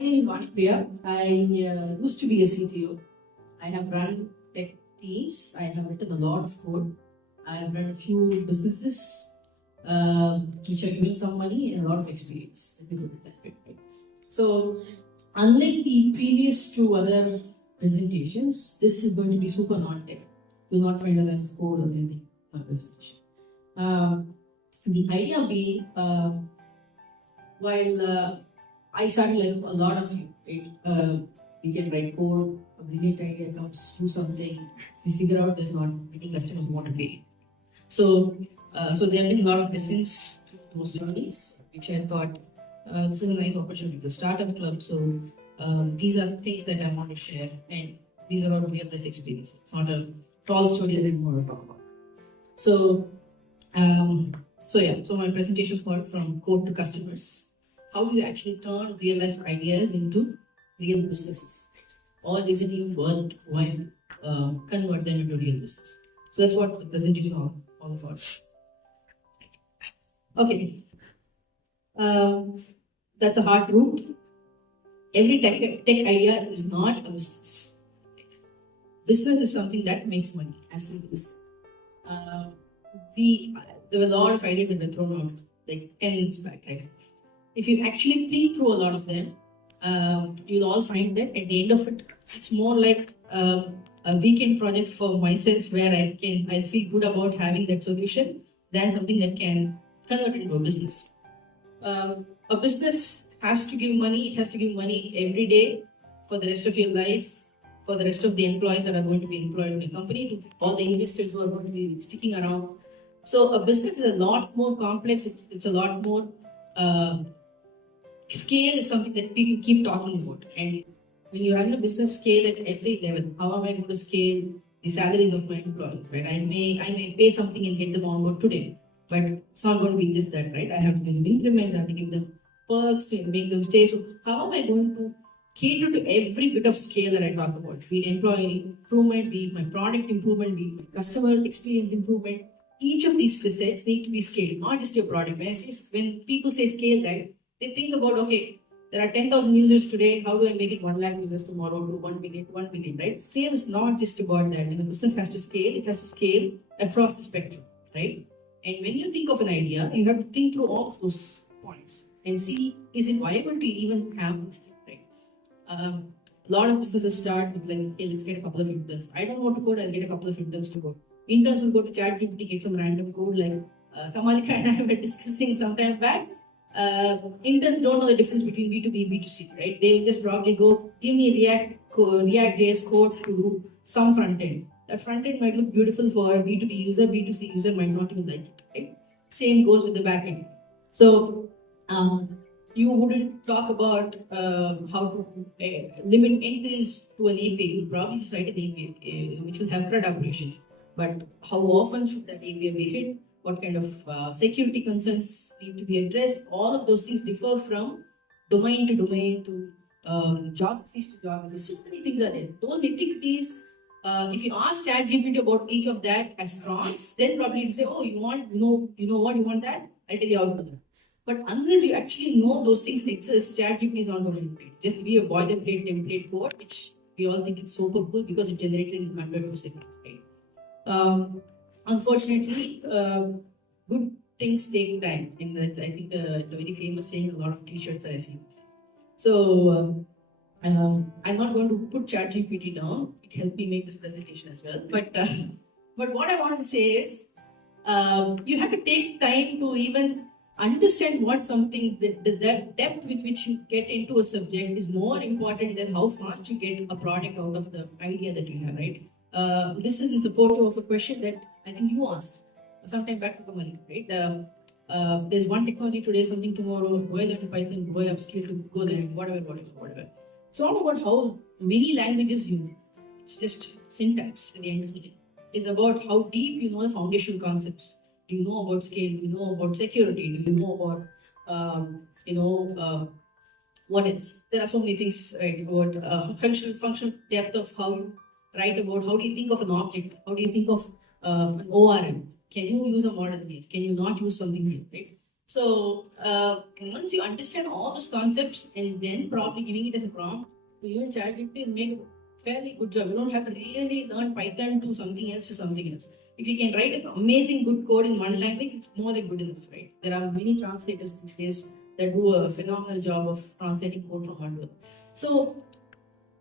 My name is Vanipriya. I used to be a CTO. I have run tech teams. I have written a lot of code. I have run a few businesses, which have given some money and a lot of experience. Let me put it that way. Right? So, unlike the previous two other presentations, this is going to be super non-tech. You will not find a line of code or anything in my presentation. The idea being, while I started like a lot of you, right? We can write code, a brilliant idea comes, do something, we figure out there's not many customers who want to pay. So there have been a lot of lessons to those journeys, which I thought this is a nice opportunity. The startup club, so these are things that I want to share, and these are all real life experiences. It's not a tall story that I want to talk about. So, so my presentation is called From Code to Customers. How do you actually turn real life ideas into real businesses? Or is it even worthwhile convert them into real business? So that's what the presentation is all about. Okay, that's a hard truth. Every tech idea is not a business. Business is something that makes money, as simple as there were a lot of ideas that were thrown out like 10 minutes back, right? If you actually think through a lot of them, you'll all find that at the end of it, it's more like a weekend project for myself where I feel good about having that solution than something that can convert it into a business. A business has to give money. It has to give money every day for the rest of your life, for the rest of the employees that are going to be employed in the company, to all the investors who are going to be sticking around. So a business is a lot more complex. It's a lot more scale is something that people keep talking about. And when you run a business, scale at every level. How am I going to scale the salaries of my employees? Right? I may pay something and get them on board today, but it's not going to be just that, right? I have to give them increments. I have to give them perks to make them stay. So how am I going to cater to every bit of scale that I talk about? Be it employee improvement, be it my product improvement, be it my customer experience improvement. Each of these facets need to be scaled, not just your product. When people say scale, right, they think about, okay, there are 10,000 users today. How do I make it 1 lakh users tomorrow to 1 million, 1 million, right? Scale is not just about that. When the business has to scale, it has to scale across the spectrum, right? And when you think of an idea, you have to think through all of those points and see, is it viable to even have this thing, right? A lot of businesses start with like, hey, let's get a couple of interns. I don't want to code, I'll get a couple of interns to code. Interns will go to ChatGPT, get some random code like Kamalika and I were discussing some time back. Interns don't know the difference between B2B and B2C, right? They will just probably go, give me React.js code to do some front end. That front end might look beautiful for a B2B user, B2C user might not even like it, right? Same goes with the back end. So, you wouldn't talk about how to limit entries to an API. You probably just write an API which will have CRUD operations. But how often should that API be hit? What kind of security concerns need to be addressed? All of those things differ from domain to domain to geographies to geographies. So many things are there. Those nitty-gritties, if you ask ChatGPT about each of that as prompts, then probably it'll say, "Oh, you want, you know what, you want that? I'll tell you how to do that." But unless you actually know those things exist, ChatGPT is not going to integrate. Just be a boilerplate template code, which we all think it's super cool because it generated in under 2 seconds, right? Unfortunately, good things take time, and that's, I think it's a very famous saying. A lot of T-shirts I see. So I'm not going to put ChatGPT down. It helped me make this presentation as well. But what I want to say is, you have to take time to even understand what something that depth with which you get into a subject is more important than how fast you get a product out of the idea that you have, right? This is in support of a question that I think you asked sometime back to Kamali, right? There's one technology today, something tomorrow. Go learn Python, go upskill to go there, whatever. It's not about how many languages you know. It's just syntax at the end of the day. It's about how deep you know the foundational concepts. Do you know about scale? Do you know about security? Do you know about what else? There are so many things, right? About functional depth of how you write about how do you think of an object? How do you think of an ORM? Can you use a model here? Can you not use something here? Right? So once you understand all those concepts and then probably giving it as a prompt to even ChatGPT will make a fairly good job. You don't have to really learn Python to something else to something else. If you can write an amazing good code in one language, it's more than good enough, right? There are many translators these days that do a phenomenal job of translating code from one to another. So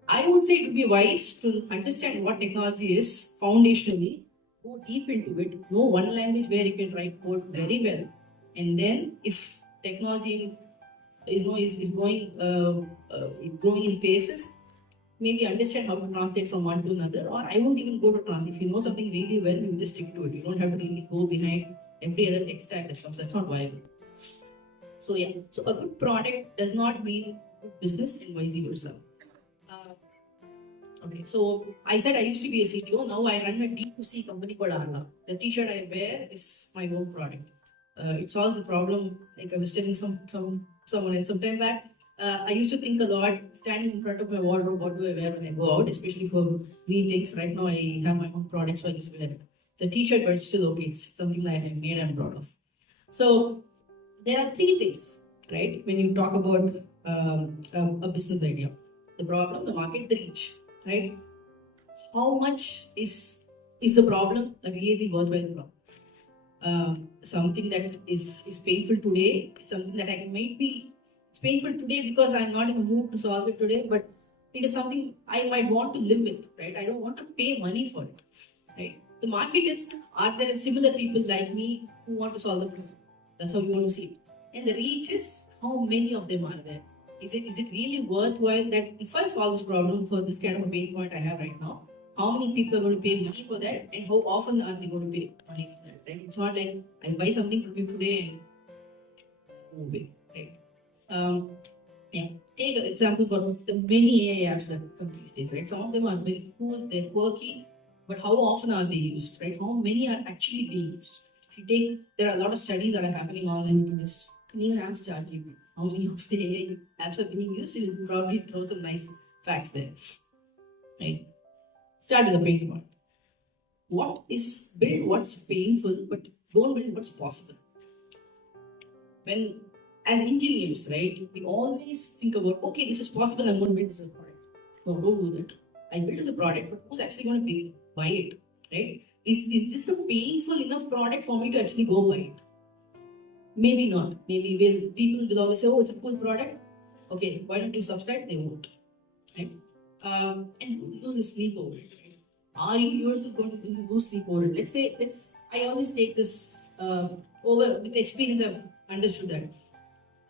I would say it would be wise to understand what technology is foundationally, go deep into it, know one language where you can write code very well, and then if technology is going growing in paces, maybe understand how to translate from one to another. Or I won't even go to translate. If you know something really well, you just stick to it. You don't have to really go behind every other tech stack that comes. That's not viable. So yeah, so a good product does not mean good business and vice versa. Uh, Okay, so I said I used to be a CTO. Now I run a D2C company called Arla. The T-shirt I wear is my own product. It solves the problem. Like I was telling someone else some time back. I used to think a lot standing in front of my wardrobe. What do I wear when I go out, especially for meetings? Right now I have my own product, so I just wear it. It's a T-shirt, but it's still okay. It's something that I made. I'm proud of. So there are three things, right? When you talk about a business idea, the problem, the market, the reach, right? How much is the problem a really worthwhile problem? Something that is painful today is something that I can maybe it's painful today because I'm not in the mood to solve it today, but it is something I might want to live with, right? I don't want to pay money for it, right? The market is, are there similar people like me who want to solve the problem? That's how you want to see it. And the reach is how many of them are there. Is it really worthwhile that if I solve this problem for this kind of a pain point I have right now, how many people are going to pay money for that and how often are they going to pay money for that, right? It's not like I buy something from you today and go away, right? Um, yeah. Take an example for the many AI apps that come these days, right? Some of them are very cool, they're quirky, but how often are they used, right? How many are actually being used? If you take, there are a lot of studies that are happening online. You can even ask ChatGPT how many of the AI apps are being used. It will probably throw some nice facts there, right? Start with the pain point. What is build what's painful, but don't build what's possible. When as engineers, right, we always think about, okay, this is possible, I'm going to build this as a product. No, don't do that. I build as a product, but who's actually going to buy it, right? Is this a painful enough product for me to actually go buy it? Maybe not. Maybe people will always say, oh, it's a cool product. Okay, why don't you subscribe? They won't, right? And lose sleep over it. Right? Are you yourself going to lose sleep over it? I always take this over with experience. I've understood that,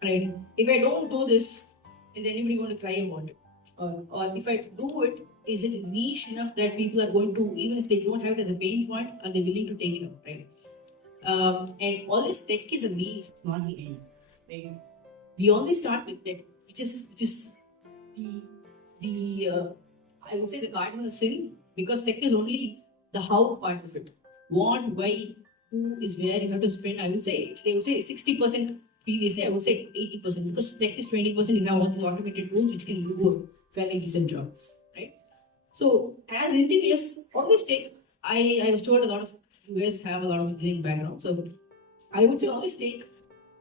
right? If I don't do this, is anybody going to cry about it? Or if I do it, is it niche enough that people are going to, even if they don't have it as a pain point, are they willing to take it up, right? And always tech is a means, it's not the end, right? We always start with tech, which is the I would say the cardinal sin, because tech is only the how part of it. What, why, who is where you have to spend. I would say they would say 60% previously. I would say 80% because tech is 20%. You have all these automated tools which can do a fairly decent job, right? So as engineers, always take. I was told a lot of you guys have a lot of engineering background, so I would say always take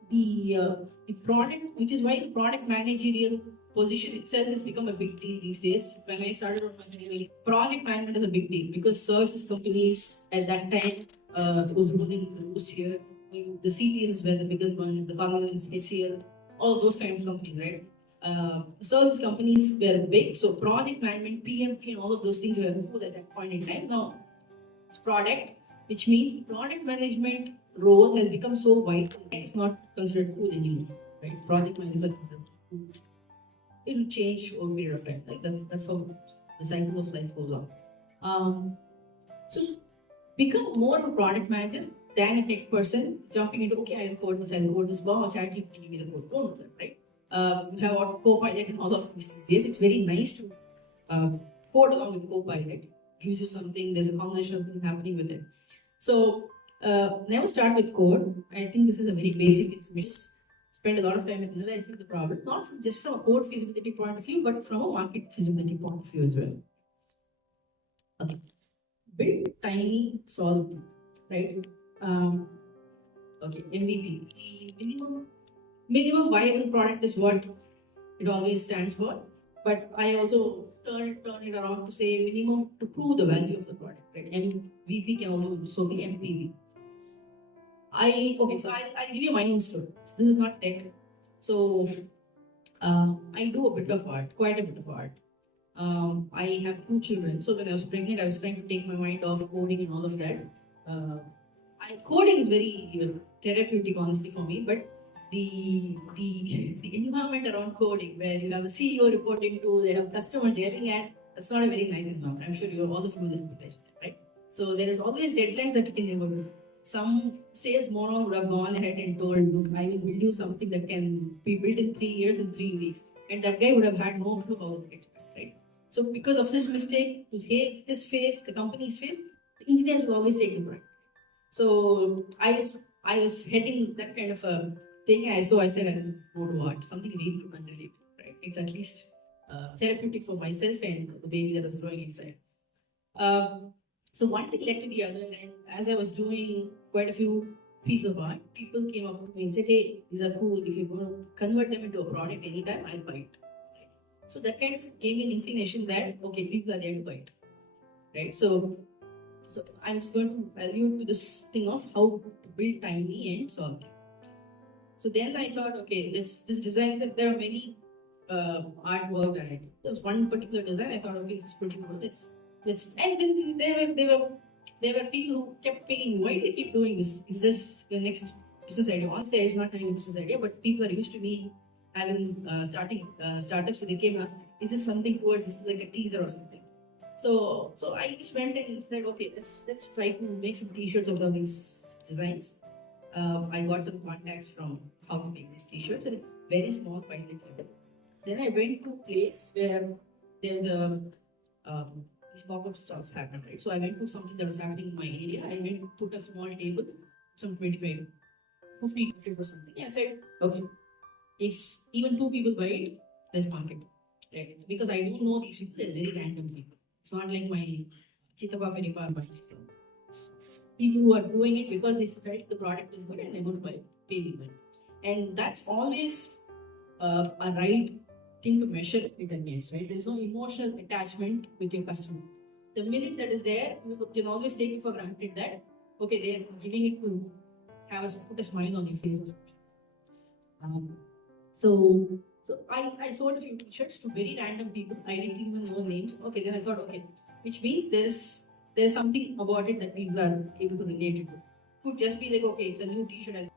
the product, which is why the product managerial position itself has become a big deal these days. When I started on engineering, project management is a big deal because services companies at that time was running the most here. The CTS were the biggest ones, the Cognizant, HCL, all those kind of companies, right? Services companies were big, so project management, PMP, and all of those things were cool at that point in time. Now it's product, which means product management role has become so wide, it's not considered cool anymore, right? Project managers are considered cool. It will change over a period of time. Like that's how the cycle of life goes on. So become more of a product manager than a tech person jumping into, okay, I'll code this, wow, ChatGPT give me the code. Don't do that, right? You have Copilot and all of these days. It's very nice to code along with Copilot. Gives you something, there's a conversational thing happening with it. So never start with code. I think this is a very basic information. Spend a lot of time analyzing the problem, not just from a code feasibility point of view, but from a market feasibility point of view as well. Okay. Build tiny, solve, right? Okay, MVP. The minimum viable product is what it always stands for. But I also turn it around to say minimum to prove the value of the product. Right? MVP can also be MPV. I'll give you my own story. This is not tech. So I do a bit of art, quite a bit of art. I have two children, so when I was pregnant, I was trying to take my mind off coding and all of that. Coding is very therapeutic, honestly, for me. But the environment around coding, where you have a CEO reporting to, they have customers yelling at, that's not a very nice environment. I'm sure you all of you will empathize with that, right? So there is always deadlines that you can never do. Some sales moron would have gone ahead and told, look, I will build you something that can be built in 3 years, in 3 weeks. And that guy would have had no clue how to get it, right? So because of his mistake, to save his face, the company's face, the engineers will always take the brunt. So I was heading that kind of a thing. So I said I'll go to art, something really unrelated, right? It's at least therapeutic for myself and the baby that was growing inside. So one thing led to the other, and as I was doing quite a few pieces of art, people came up to me and said, "Hey, these are cool. If you're going to convert them into a product anytime, I'll buy it." So that kind of gave me an inclination that okay, people are there to buy it, right? So I'm just going to allude to this thing of how to build tiny and solve it. So then I thought, okay, this design, there are many artwork that I did. There was one particular design I thought, okay, this is pretty cool. Let's and then there were people who kept picking, why do you keep doing this? Is this the next business idea? Honestly, I was not having a business idea, but people are used to me having starting startups, so they came and asked, is this something towards this is like a teaser or something? So I just went and said, okay, let's try to make some t-shirts of these designs. I got some contacts from how to make these t-shirts at a very small pilot level. Then I went to a place where there's a these pop-up stalls happen, right? So I went to something that was happening in my area. I went to put a small table, some 25, 50 people or something. I said, okay, if even two people buy it, there's market. Right? Because I don't know these people, they're very random people. It's not like my Chitapa Peripa buying it from. People who are doing it because they felt the product is good and they're going to buy it, pay me money. And that's always a right thing to measure it against, right? There's no emotional attachment with your customer. The minute that is there, you can always take it for granted that, okay, they're giving it to put a smile on your face or something. So I sold a few t-shirts to very random people. I didn't even know names. Okay, then I thought, okay, which means there's something about it that people are able to relate it to. Could just be like, okay, it's a new t-shirt.